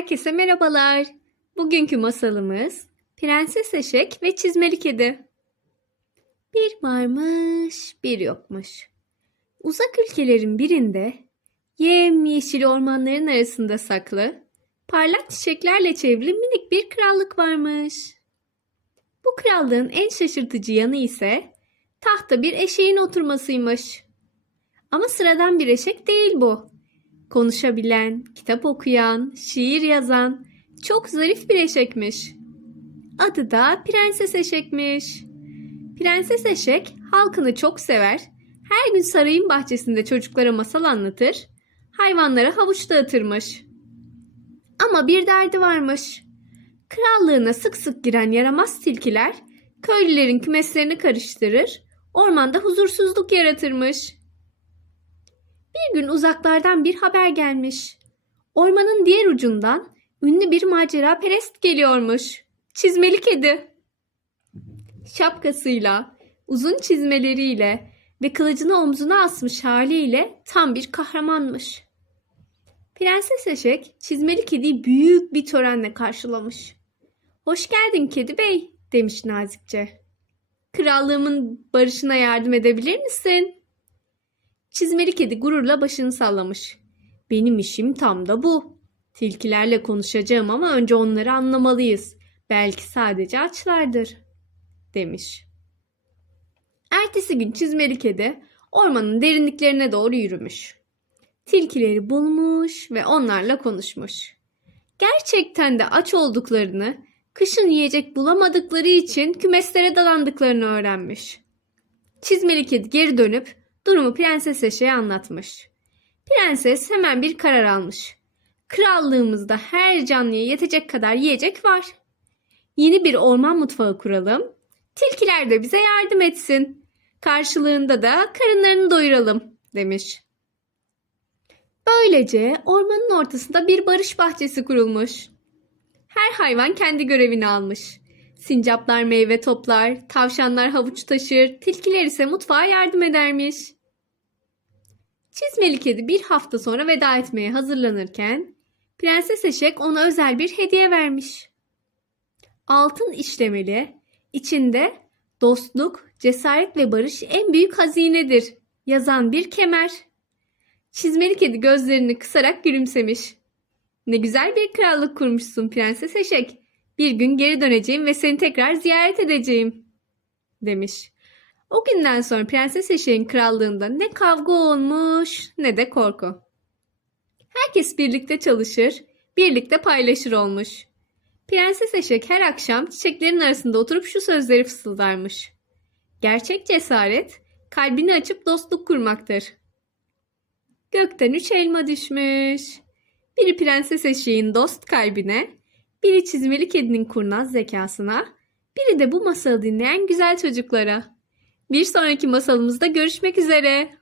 Herkese merhabalar. Bugünkü masalımız Prenses Eşek ve Çizmeli Kedi. Bir varmış, bir yokmuş. Uzak ülkelerin birinde yemyeşil ormanların arasında saklı, parlak çiçeklerle çevrili minik bir krallık varmış. Bu krallığın en şaşırtıcı yanı ise tahta bir eşeğin oturmasıymış. Ama sıradan bir eşek değil bu konuşabilen, kitap okuyan, şiir yazan çok zarif bir eşekmiş. Adı da Prenses Eşek'miş. Prenses Eşek halkını çok sever, her gün sarayın bahçesinde çocuklara masal anlatır, hayvanlara havuç dağıtırmış. Ama bir derdi varmış. Krallığına sık sık giren yaramaz tilkiler köylülerin kümeslerini karıştırır, ormanda huzursuzluk yaratırmış. Bir gün uzaklardan bir haber gelmiş. Ormanın diğer ucundan ünlü bir macera perest geliyormuş. Çizmeli kedi. Şapkasıyla, uzun çizmeleriyle ve kılıcını omzuna asmış haliyle tam bir kahramanmış. Prenses Eşek çizmeli kediyi büyük bir törenle karşılamış. Hoş geldin kedi bey demiş nazikçe. Krallığımın barışına yardım edebilir misin? Çizmeli kedi gururla başını sallamış. Benim işim tam da bu. Tilkilerle konuşacağım ama önce onları anlamalıyız. Belki sadece açlardır, demiş. Ertesi gün çizmeli kedi ormanın derinliklerine doğru yürümüş. Tilkileri bulmuş ve onlarla konuşmuş. Gerçekten de aç olduklarını, kışın yiyecek bulamadıkları için kümeslere dalandıklarını öğrenmiş. Çizmeli kedi geri dönüp durumu Prenses Eşeğe anlatmış. Prenses hemen bir karar almış. Krallığımızda her canlıya yetecek kadar yiyecek var. Yeni bir orman mutfağı kuralım. Tilkiler de bize yardım etsin. Karşılığında da karınlarını doyuralım demiş. Böylece ormanın ortasında bir barış bahçesi kurulmuş. Her hayvan kendi görevini almış. Sincaplar meyve toplar, tavşanlar havuç taşır, tilkiler ise mutfağa yardım edermiş. Çizmeli kedi bir hafta sonra veda etmeye hazırlanırken Prenses Eşek ona özel bir hediye vermiş. Altın işlemeli, içinde dostluk, cesaret ve barış en büyük hazinedir yazan bir kemer. Çizmeli kedi gözlerini kısarak gülümsemiş. Ne güzel bir krallık kurmuşsun Prenses Eşek. Bir gün geri döneceğim ve seni tekrar ziyaret edeceğim." demiş. O günden sonra Prenses Eşeğin krallığında ne kavga olmuş ne de korku. Herkes birlikte çalışır, birlikte paylaşır olmuş. Prenses Eşek her akşam çiçeklerin arasında oturup şu sözleri fısıldarmış. Gerçek cesaret, kalbini açıp dostluk kurmaktır. Gökten üç elma düşmüş. Biri Prenses Eşeğin dost kalbine, biri çizmeli kedinin kurnaz zekasına, biri de bu masalı dinleyen güzel çocuklara. Bir sonraki masalımızda görüşmek üzere.